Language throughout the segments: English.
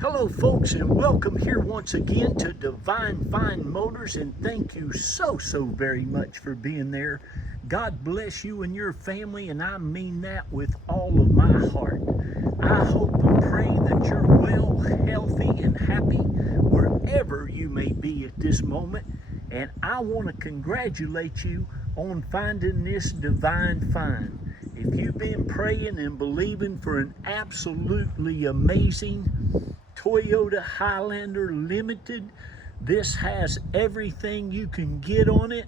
Hello folks, and welcome here once again to Divine Fine Motors, and thank you so very much for being there. God bless you and your family, and I mean that with all of my heart. I hope and pray that you're well, healthy, and happy wherever you may be at this moment, and I want to congratulate you on finding this Divine Find. If you've been praying and believing for an absolutely amazing Toyota Highlander Limited, this has everything you can get on it.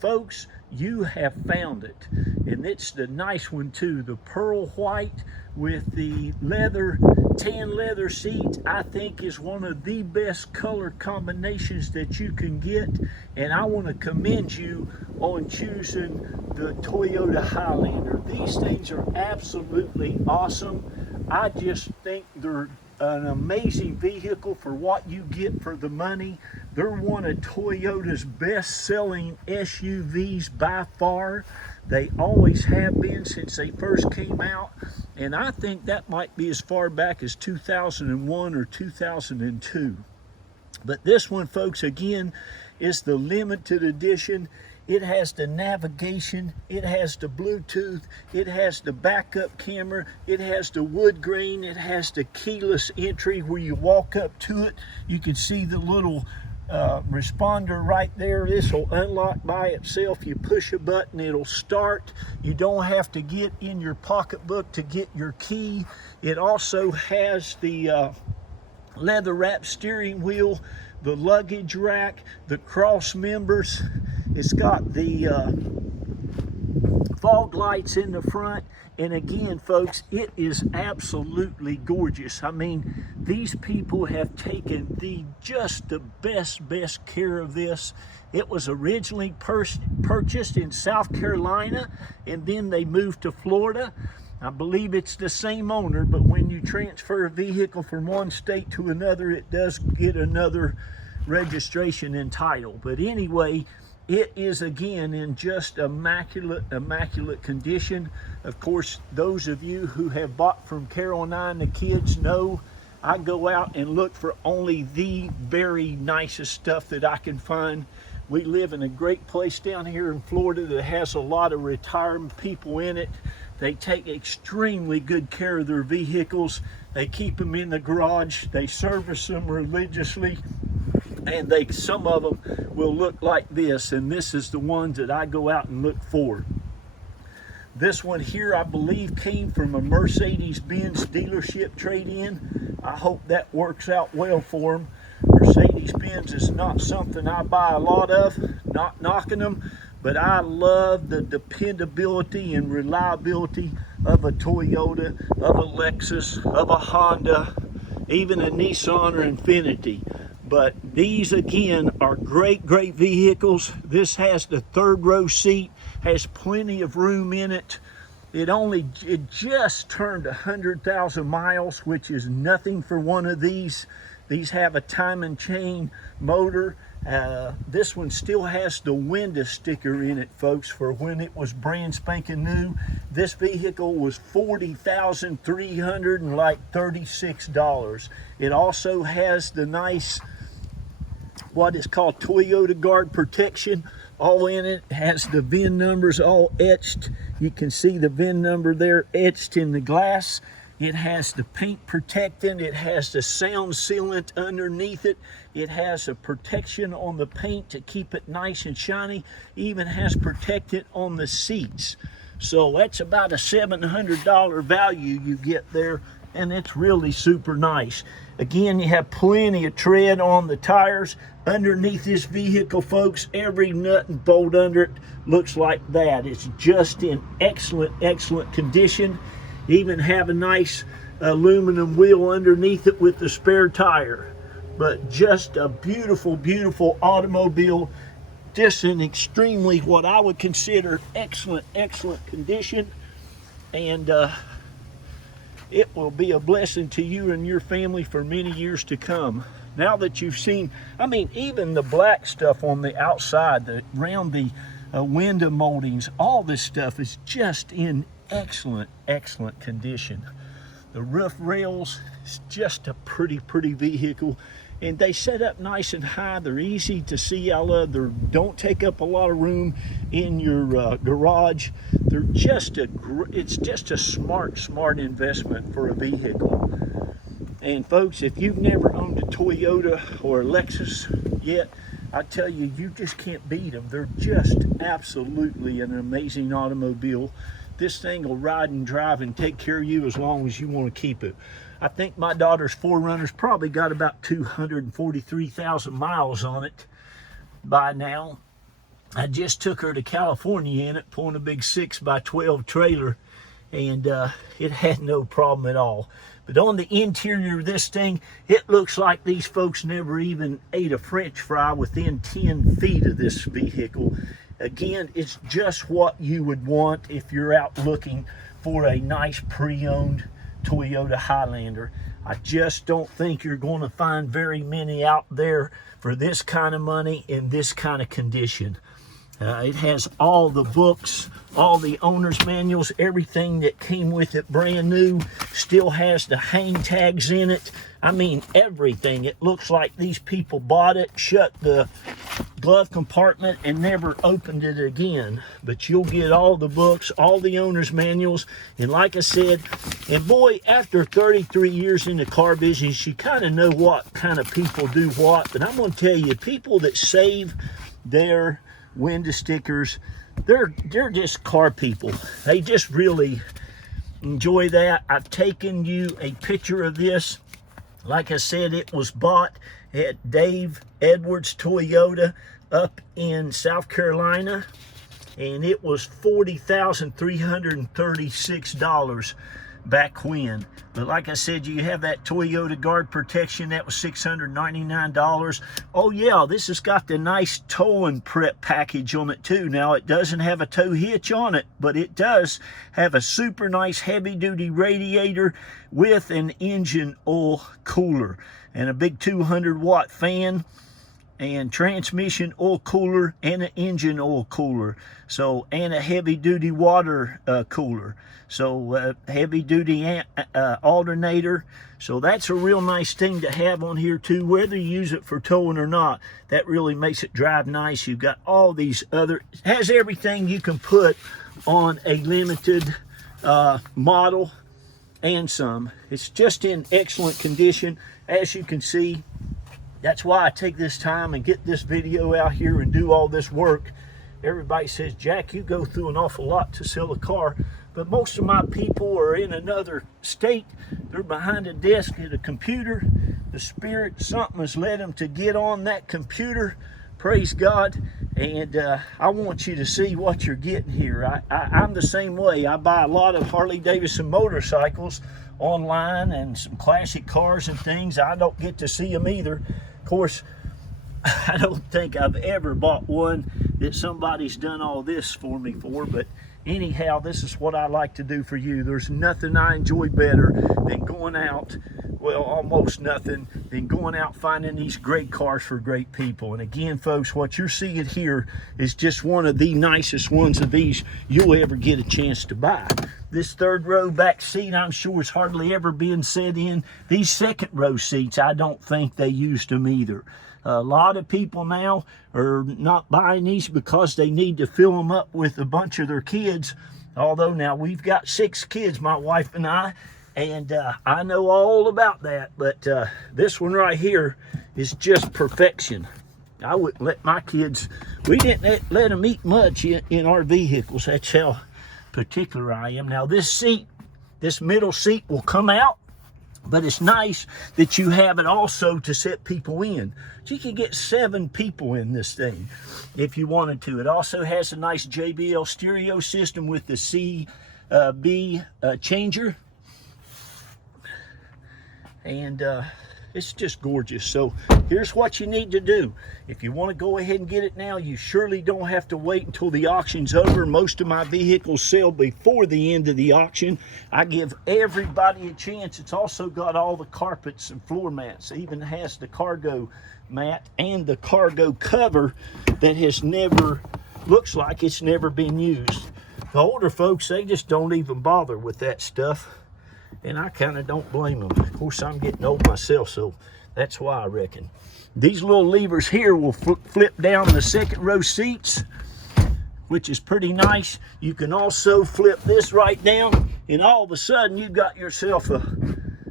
Folks, you have found it. And it's the nice one too, the pearl white with the leather, tan leather seats. I think is one of the best color combinations that you can get. And I want to commend you on choosing the Toyota Highlander. These things are absolutely awesome. I just think they're an amazing vehicle for what you get for the money. They're one of Toyota's best-selling SUVs by far. They always have been since they first came out, and I think that might be as far back as 2001 or 2002. But this one, folks, again, is the limited edition. It has the navigation, it has the Bluetooth, it has the backup camera, it has the wood grain, it has the keyless entry where you walk up to it. You can see the little responder right there. This will unlock by itself. You push a button, it'll start. You don't have to get in your pocketbook to get your key. It also has the leather wrapped steering wheel, the luggage rack, the cross members. It's got the fog lights in the front, and again, folks, it is absolutely gorgeous. I mean, these people have taken just the best care of this. It was originally purchased in South Carolina, and then they moved to Florida. I believe it's the same owner, but when you transfer a vehicle from one state to another, it does get another registration and title. But anyway, it is again in just immaculate condition. Of course, those of you who have bought from Caroline the kids know I go out and look for only the very nicest stuff that I can find. We live in a great place down here in Florida that has a lot of retired people in it. They take extremely good care of their vehicles. They keep them in the garage. They service them religiously. And some of them will look like this, and this is the ones that I go out and look for. This one here, I believe, came from a Mercedes-Benz dealership trade-in. I hope that works out well for them. Mercedes-Benz is not something I buy a lot of, not knocking them, but I love the dependability and reliability of a Toyota, of a Lexus, of a Honda, even a Nissan or Infiniti. But these again are great vehicles. This has the third row seat, has plenty of room in it. It just turned 100,000 miles, which is nothing for one of these. These have a time and chain motor. This one still has the window sticker in it, folks, for when it was brand spanking new. This vehicle was $40,336. It also has the nice, what is called Toyota Guard protection all in it. It has the VIN numbers all etched. You can see the VIN number there etched in the glass. It has the paint protectant. It has the sound sealant underneath it. It has a protection on the paint to keep it nice and shiny. Even has protectant on the seats. So that's about a $700 value you get there, and it's really super nice. Again, you have plenty of tread on the tires. Underneath this vehicle, folks, every nut and bolt under it looks like that. It's just in excellent condition. Even have a nice aluminum wheel underneath it with the spare tire. But just a beautiful automobile. Just in extremely, what I would consider excellent condition. And it will be a blessing to you and your family for many years to come. Now that you've seen, I mean, even the black stuff on the outside, around the window moldings, all this stuff is just in excellent condition. The roof rails, it's just a pretty vehicle. And they set up nice and high. They're easy to see out of. They don't take up a lot of room in your garage. They're just it's just a smart investment for a vehicle. And folks, if you've never owned a Toyota or a Lexus yet, I tell you, you just can't beat them. They're just absolutely an amazing automobile. This thing will ride and drive and take care of you as long as you want to keep it. I think my daughter's 4Runner's probably got about 243,000 miles on it by now. I just took her to California in it, pulling a big 6x12 trailer, and it had no problem at all. But on the interior of this thing, it looks like these folks never even ate a French fry within 10 feet of this vehicle. Again, it's just what you would want if you're out looking for a nice pre-owned Toyota Highlander. I just don't think you're going to find very many out there for this kind of money in this kind of condition. It has all the books, all the owner's manuals, everything that came with it brand new. Still has the hang tags in it. I mean, everything. It looks like these people bought it, shut the glove compartment, and never opened it again. But you'll get all the books, all the owner's manuals. And like I said, and boy, after 33 years in the car business, you kind of know what kind of people do what. But I'm going to tell you, people that save their window stickers, they're just car people. They just really enjoy that. I've taken you a picture of this. Like I said, it was bought at Dave Edwards Toyota up in South Carolina, and it was $40,336 back when. But like I said, you have that Toyota guard protection. That was $699. Oh yeah, this has got the nice tow and prep package on it too. Now, it doesn't have a tow hitch on it, but it does have a super nice heavy duty radiator with an engine oil cooler and a big 200-watt fan and transmission oil cooler and an engine oil cooler. So, and a heavy duty water cooler. So heavy duty alternator. So that's a real nice thing to have on here too. Whether you use it for towing or not, that really makes it drive nice. You've got all these other, it has everything you can put on a limited model and some. It's just in excellent condition, as you can see. That's why I take this time and get this video out here and do all this work. Everybody says, Jack, you go through an awful lot to sell a car. But most of my people are in another state. They're behind a desk at a computer. The Spirit, something has led them to get on that computer. Praise God. And I want you to see what you're getting here. I'm the same way. I buy a lot of Harley Davidson motorcycles online and some classic cars and things. I don't get to see them either. Of course, I don't think I've ever bought one that somebody's done all this for me for, but anyhow, this is what I like to do for you. There's nothing I enjoy better than going out, well, almost nothing, than going out finding these great cars for great people. And again, folks, what you're seeing here is just one of the nicest ones of these you'll ever get a chance to buy. This third row back seat, I'm sure, is hardly ever being set in. These second row seats, I don't think they used them either. A lot of people now are not buying these because they need to fill them up with a bunch of their kids. Although now we've got 6 kids, my wife and I know all about that. But this one right here is just perfection. I wouldn't let my kids, we didn't let them eat much in our vehicles. That's how particular I am. Now this seat, this middle seat will come out. But it's nice that you have it also to set people in. So you can get 7 people in this thing if you wanted to. It also has a nice Jbl Stereo System with the CB changer. And it's just gorgeous. So here's what you need to do. If you want to go ahead and get it now, you surely don't have to wait until the auction's over. Most of my vehicles sell before the end of the auction. I give everybody a chance. It's also got all the carpets and floor mats. It even has the cargo mat and the cargo cover that has never, looks like it's never been used. The older folks, they just don't even bother with that stuff. And I kind of don't blame them. Of course, I'm getting old myself, so that's why I reckon. These little levers here will flip down the second row seats, which is pretty nice. You can also flip this right down, and all of a sudden you've got yourself a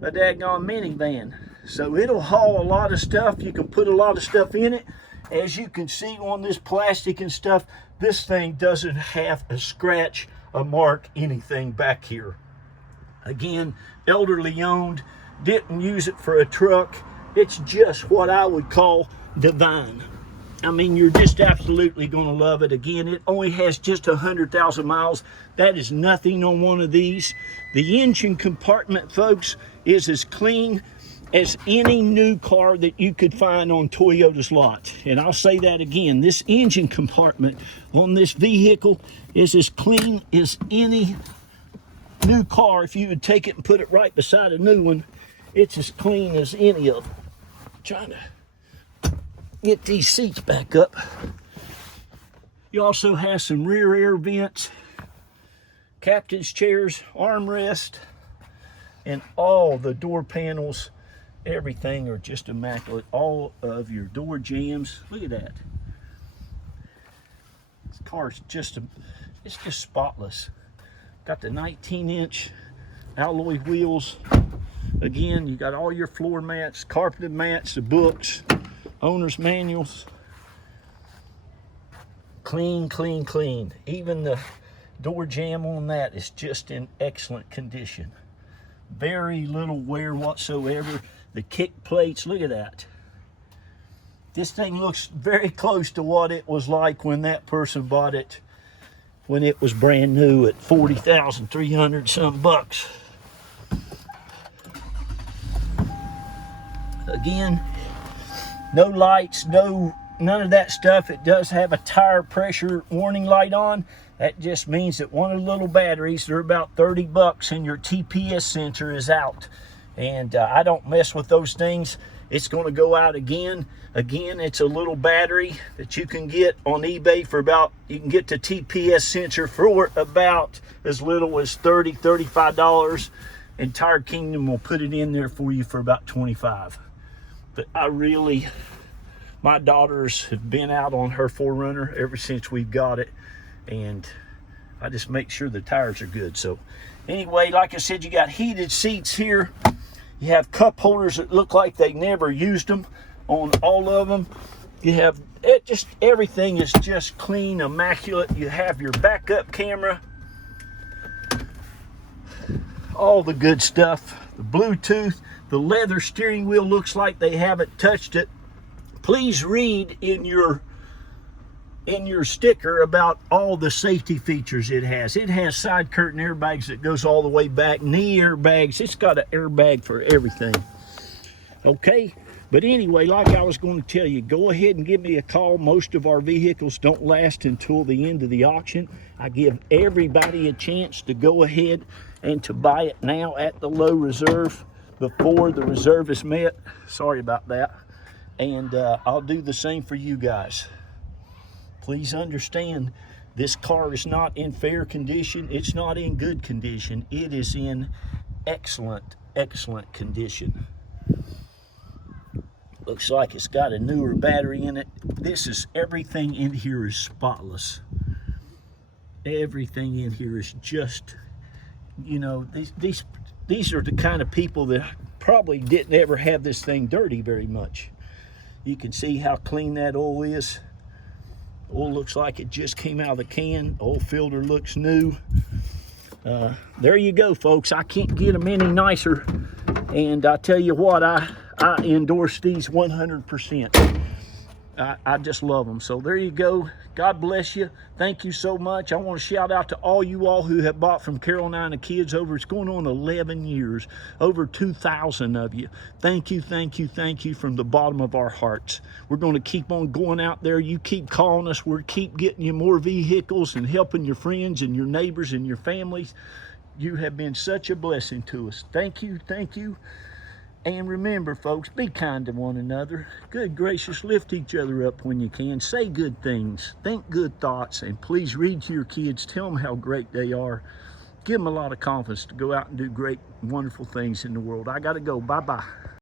daggone minivan. So it'll haul a lot of stuff. You can put a lot of stuff in it. As you can see on this plastic and stuff, this thing doesn't have a scratch, a mark, anything back here. Again, elderly owned, didn't use it for a truck. It's just what I would call divine. I mean, you're just absolutely gonna love it. Again, it only has just 100,000 miles. That is nothing on one of these. The engine compartment, folks, is as clean as any new car that you could find on Toyota's lot. And I'll say that again, this engine compartment on this vehicle is as clean as any new car. If you would take it and put it right beside a new one, it's as clean as any of them. Trying to get these seats back up. You also have some rear air vents, captain's chairs, armrest, and all the door panels, everything are just immaculate. All of your door jambs, look at that. This car's it's just spotless. Got the 19-inch alloy wheels. Again, you got all your floor mats, carpeted mats, the books, owner's manuals. Clean, clean, clean. Even the door jamb on that is just in excellent condition. Very little wear whatsoever. The kick plates, look at that. This thing looks very close to what it was like when that person bought it when it was brand new at 40,300 some bucks. Again, no lights, none of that stuff. It does have a tire pressure warning light on. That just means that one of the little batteries, they're about 30 bucks, and your TPS sensor is out. And I don't mess with those things. It's going to go out again. Again, it's a little battery that you can get on eBay for about, you can get the TPS sensor for about as little as $30, $35. And Tire Kingdom will put it in there for you for about $25. But my daughters have been out on her 4Runner ever since we've got it. And I just make sure the tires are good. So anyway, like I said, you got heated seats here. You have cup holders that look like they never used them on all of them. You have it, just everything is just clean, immaculate. You have your backup camera, all the good stuff. The Bluetooth, the leather steering wheel looks like they haven't touched it. Please read in your sticker about all the safety features it has. It has side curtain airbags that goes all the way back, knee airbags. It's got an airbag for everything. Okay, but anyway, like I was going to tell you, go ahead and give me a call. Most of our vehicles don't last until the end of the auction. I give everybody a chance to go ahead and to buy it now at the low reserve before the reserve is met. Sorry about that. And I'll do the same for you guys. Please understand, this car is not in fair condition. It's not in good condition. It is in excellent, excellent condition. Looks like it's got a newer battery in it. Everything in here is spotless. Everything in here is just, you know, these are the kind of people that probably didn't ever have this thing dirty very much. You can see how clean that oil is. Oil looks like it just came out of the can. Oil filter looks new. There you go, folks. I can't get them any nicer. And I tell you what, I endorse these 100%. I just love them. So there you go. God bless you. Thank you so much. I want to shout out to all you all who have bought from Carolina Kids over, it's going on 11 years, over 2,000 of you. Thank you, thank you, thank you from the bottom of our hearts. We're going to keep on going out there. You keep calling us. We'll keep getting you more vehicles and helping your friends and your neighbors and your families. You have been such a blessing to us. Thank you, thank you. And remember, folks, be kind to one another. Good gracious, lift each other up when you can. Say good things. Think good thoughts. And please read to your kids. Tell them how great they are. give them a lot of confidence to go out and do great, wonderful things in the world. I got to go. Bye-bye.